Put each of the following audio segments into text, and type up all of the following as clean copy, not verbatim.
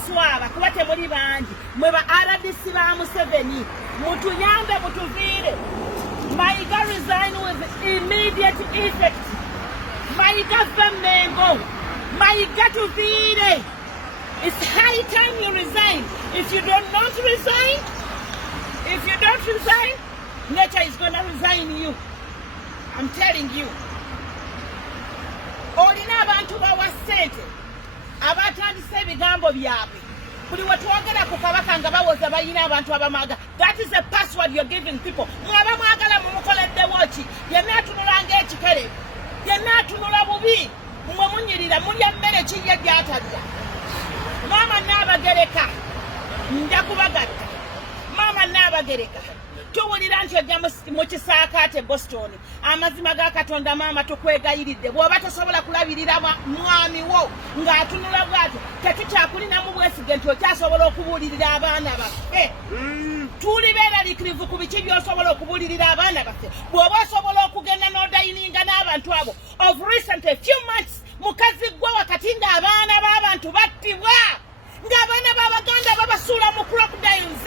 kuswaba kuba temuli bangi mwe ba RDC ba Museveni mutuyambe mutuvire. Mayiga resign with immediate effect. Mayiga Vamengo. Mayiga tuvire. It's high time you resign. If you don't resign, nature is gonna resign you. I'm telling you. Olina abantu bawasente abatandise ebigambo byabwe buli wetwogera ku kabaka nga bawoza bayina abantu abamaga. That is a password you're giving people. Mwaba mwagala mumukoledde woki yenna atunulanga ekikere yenna atunula bubi mwe munyirira mulya mmere kirya gyatalya. Mama Nabagereka nja kubagatta. Mama Nabagereka tuwulira nti ojja mu kisaakaate Boston. Amazima ga Katonda maama tukwegayiridde bw'oba tosobola kulabirira mwami wo ng'atunula bw'atyo tetukyakulinamu bwesige nti okyasobola okubuulirira abaana baffe. Tuli beeraliikirivu ku biki by'osobola okubuulirira abaana baffe bw'oba osobola okugenda n'odayininga n'abantu abo. Of recent a few months mukazi gwe wakati ng'abaana b'abantu battibwa ng'abaana b'Abaganda babasuula mu crocodiles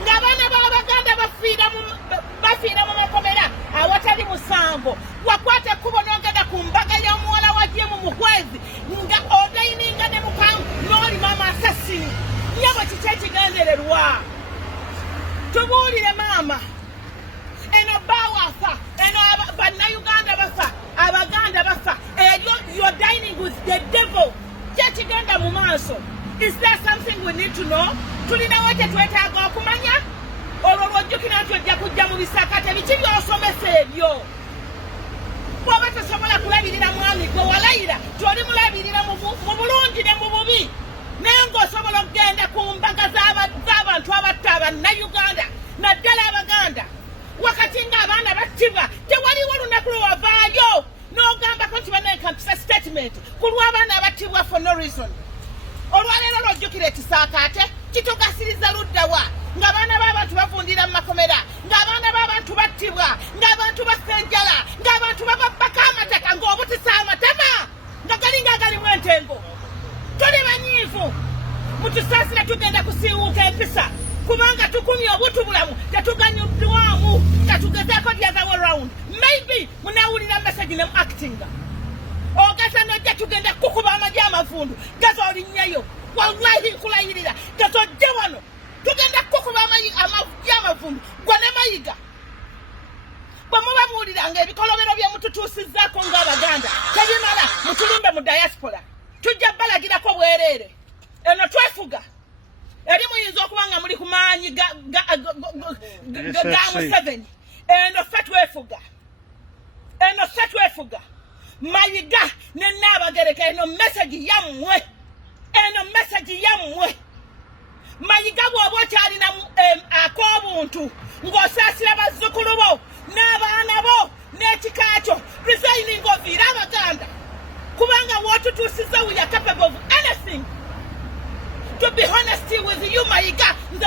ng'abaana b'Abaganda bafiira mu makomera awatali musango. Wakwata ekkubo n'ogenda ku mbaga y'omuwala wa Jemu mu Muhwezi nga odayininga ne mukamu n'oli maama asasini. Nyabo kiki ekigendererwa? Tubuulire maama eno bawafa eno bannayuganda bafa Abaganda bafa you're dining with the devil. Kyekigenda mu maaso. Is there something we need to know? Tulina wote twetaaga okumanya olwo lwojjukira nti ojja kujja mu bisakate biki by'osomesa ebyo. Bw'oba tosobola kulabirira mwami gwe walayira toli mulabirira mu bulungi ne mu bubi naye ng'osobola okugenda ku mbaga z'abantu abatta Abannayuganda naddala Abaganda wakati ng'abaana battibwa tewaliwo lunaku lwe wavaayo n'ogambako nti banenkampisa statement ku lw'abaana abattibwa for no reason. Olwaleero lwojjukira ekisaakaate kitugasiriza ludda wa ng'abaana b'abantu bavundira mu makomera ng'abaana b'abantu battibwa ng'abantu bassa enjala ng'abantu bababbako amateka ng'obutisa amatema nga galinga agalimu entengo. Tuli banyiivu mutusaasira tugenda kusiiwuuka empisa kubanga tukumye obutubulamu tetuganyuddwamu katugezaako the other way round. Maybe munawulira message ne actinga ogasa nojja tugenda kukuba amagye amavundu gaza olinnyayo wallahi nkulayirira gaza ojje wano tugenda kukuba amagye amavundu gwe ne Mayiga bwe muba muwuliranga ebikolobero bye mututuusizzaako ng'Abaganda tebimala mutulumbe mu diaspora tujja balagirako bwereere. Eno twefuga eri muyinza okuba nga muli ku maanyi ga Museveni. Eno ffe twefuga Mayiga ne Nabagereka eno message yammwe. Mayiga bw'oba okyalina ak'obuntu ng'osaasira bazzukulu bo n'abaana bo n'ekika kyo resigning oviire Abaganda kubanga w'otutuusizza we are capable of anything. To be honest with you Mayiga nze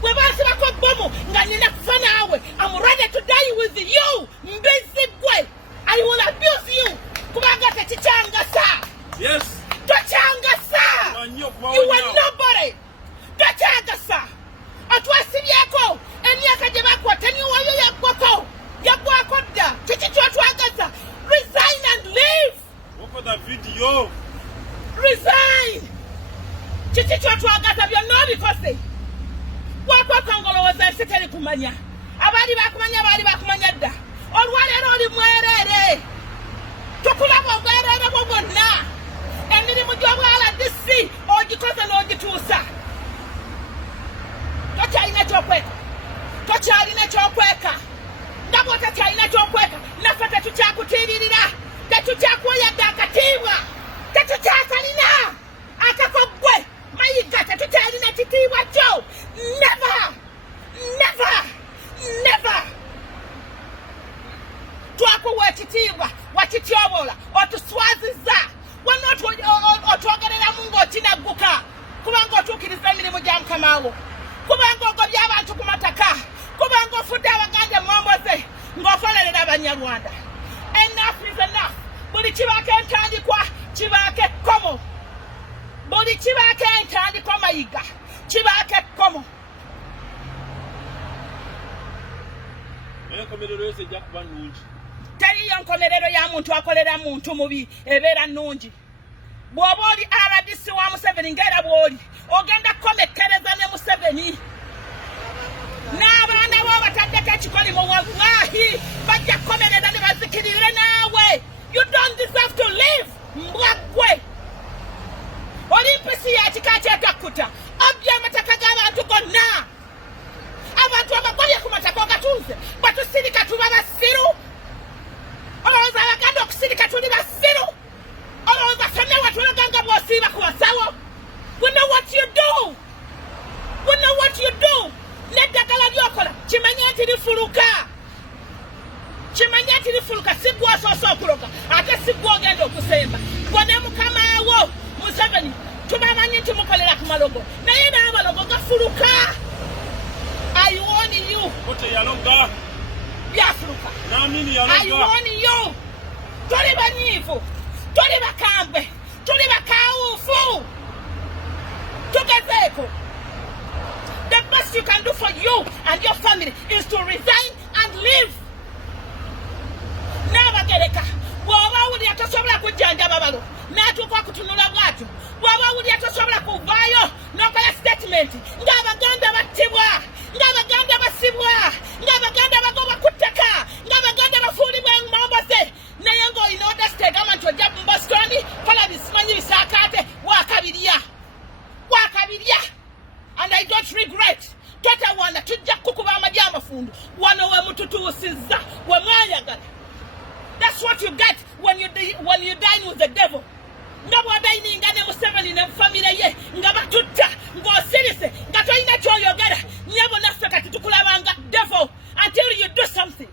bwe bansibako bomu nga nina kufa naawe I'm ready to die with you mbizi gwe. I will abuse you kubanga tekikyangasa. Yes. Tokyangasa. You are nobody. Tokyangasa. Atwasibyako emyaka gye bakwata niwayo yaggwako dda kiki kyotwagaza. Resign and leave. What for the video? Resign. Kiki kyotwagaza byonna obikose. Wakwaka ngolowooza ensi teri kumanya. Abaali bakumanya dda. Olwaleero oli mwereere. Tukulaba obwereere bwo bwonna. Emirimu gy'obwa RDC ogikoze n'ogituusa. Tokyalina ky'okweka. Nga bw'otakyalina ky'okweka naffe tetukyakutiiririra. Tetukyakwoyadde akatiibwa. Tetukyakalina. Akakoggwe Mayiga tetukyalina kitiibwa kyo. Never. Twakuwa ekitiibwa wakityobola otuswazizza wano otwogereramu ng'okinagguka kubanga otuukiriza emirimu gya Mukamawo kubanga ogobya abantu ku mataka kubanga ofudde Abaganda emwomboze ng'okolerera Abanyarwanda. Enough is enough. Buli kibaako entandikwa kibaako ekkomo. Buli chibake entandi kwa mayiga chibake komo enkomerero yose ejja kuba nnungi teriyo nkomerero ya muntu akolera muntu mubi ebeera nnungi bw'oba oli RDC wa Museveni ng'era bw'oli ogenda kukomekkereza ne Museveni n'abaana bo bataddeko ekikolimo wallahi bajja kukomerera ne bazikirire naawe. You don't deserve to live mbwaggwe oli mpisi ya kika ky'etakkuta obbye amataka g'abantu gonna abantu abagolye ku mataka ogatuuze batusirika tuba basiru olowooza abaganda okusirika tuli basiru olowooza ffenna watulaga nga bw'osiiba ku basawo. We know what you do. We know what you do. N'eddagala lyokola kimanye nti lifuluka kimanye nti lifuluka si gw'osoosa okuloga ate si gw'ogenda okusemba gwe ne mukamaawo Museveni tubamanyi nti mukolera ku malogo naye n'amalogo gafuluka. I warn you. Yaloga. Byafuluka. Namini yaloga. I warn you. Toli banyiivu toli bakambwe toli bakawuufu tugezeeko. The best you can do for you and your family is to resign and leave. N'abagereka bw'oba wulira tosobola kujjanjaba balo n'atuuka okutunula bw'atyo bw'oba wulira tosobola kuvaayo n'okola statement ng'Abaganda battibwa ng'Abaganda basibwa ng'Abaganda bagobwa ku ttaka ng'Abaganda bafuulibwa engomboze naye ng'olina odasita egamba nti ojja mu Boston kola bisimanyi bisaakaate waakabirya and I don't regret. Totawana tujja kukuba amajja amafundu wano we mututuusizza we mwayagala. That's what you get when you dine with the devil. Nga bw'odaininga ne Museveni ne family ye nga batutta ng'osirise nga tolina ky'oyogera nyabo naffe kati tukulabanga devil until you do something.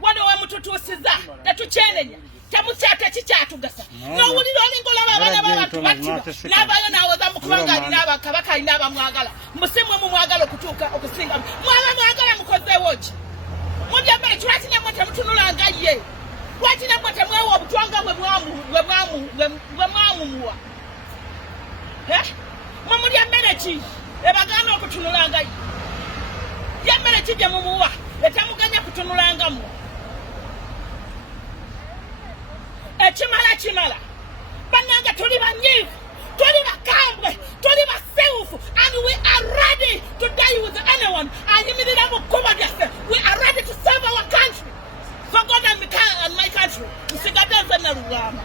Wano we mututuusizza tetukyenenya temukyate kikyatugasa n'owulira olinga olaba abaana b'abantu battibwa n'abayo n'awoza mu kubanga alina abakabaka alina abamwagala musimwe mumwagala okutuuka okusinga mwaba mwagala mukozeewo ki mubyambere lwaki namwe temutunulanga ye lwaki namwe temwewa obutwanga bwe mwamumuwa mwe mulya mmere ki ebagana okutunulanga ye yemmere ki gye mumuwa etemuganya kutunulangamu ekimala bannanga tuli banyiivu tuli bakambwe tuli basewufu and we are ready to die with anyone ayimirira mu kkubo lyaffe. We are ready to serve our country for God and my country. Nsigadde nze na Lugamba.